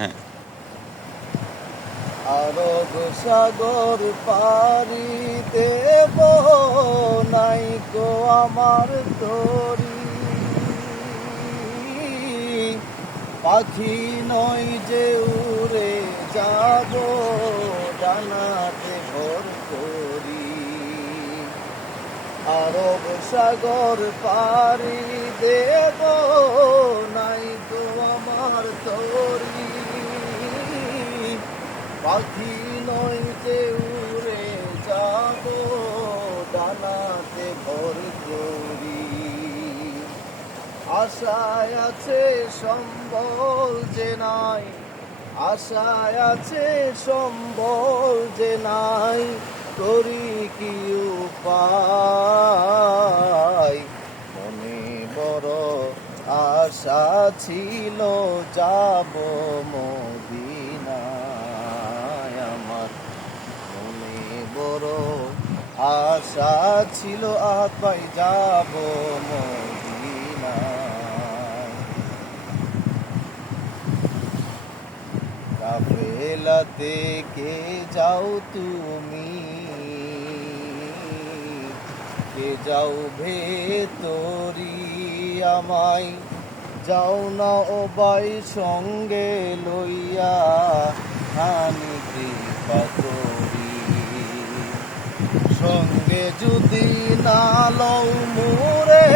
হ্যাঁ। আরব সাগর পাড়ি দেব নাই গো আমার তরি, পাখি নয় যে উড়ে যাব ডানাতে ভর করি। আরব সাগর পাড়ি দেব নাই গো আমার তরি, পাখি নয় যে উড়ে যাব ডানাতে ভর করি। আশায় আছে সম্বল যে নাই, আশায় আছে সম্বল যে নাই, করি কি উপায়। মনে বড় আশা ছিল যাব মদিনায়, আমার মনে বড় আশা ছিল আহাত ভাই যাব মদিনায়। কাফেলাতে কে যাও তুমি, কে যাও ভেতরি, আমায় যাও না ও ভাই সঙ্গে লইয়া, হানি কৃপা করি। সঙ্গে যদি না লও মোরে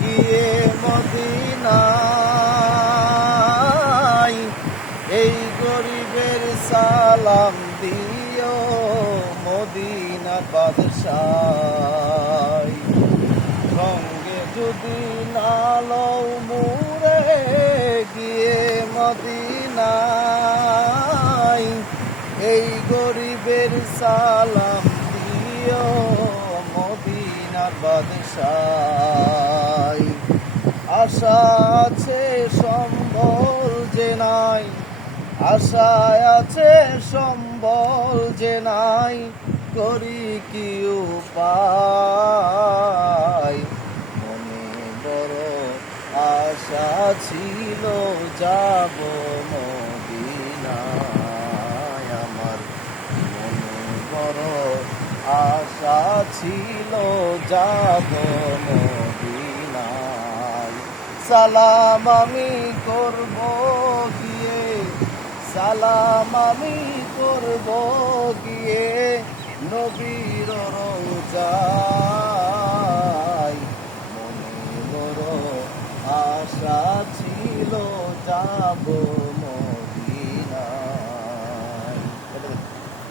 গিয়ে মদিনায়, এই গরিবের সালাম দিও মদিনা বাদশাহ। সঙ্গে যদি না লও মোরে গিয়ে মদিনায়, এই গরিবের সালাম দিও মদিনা বাদশাহ। আশা আছে সম্বল যে নাই, আশায় আছে সম্বল যে নাই, করি কি উপায়। মনে বড় আশা ছিল যাব মদিনায়, আমার মনে বড় আশা ছিল যাব মদিনায়। সালাম আমি করব গিয়ে, সালাম আমি করব গিয়ে নবীর রওজায়। মনে বড় আশা ছিল যাব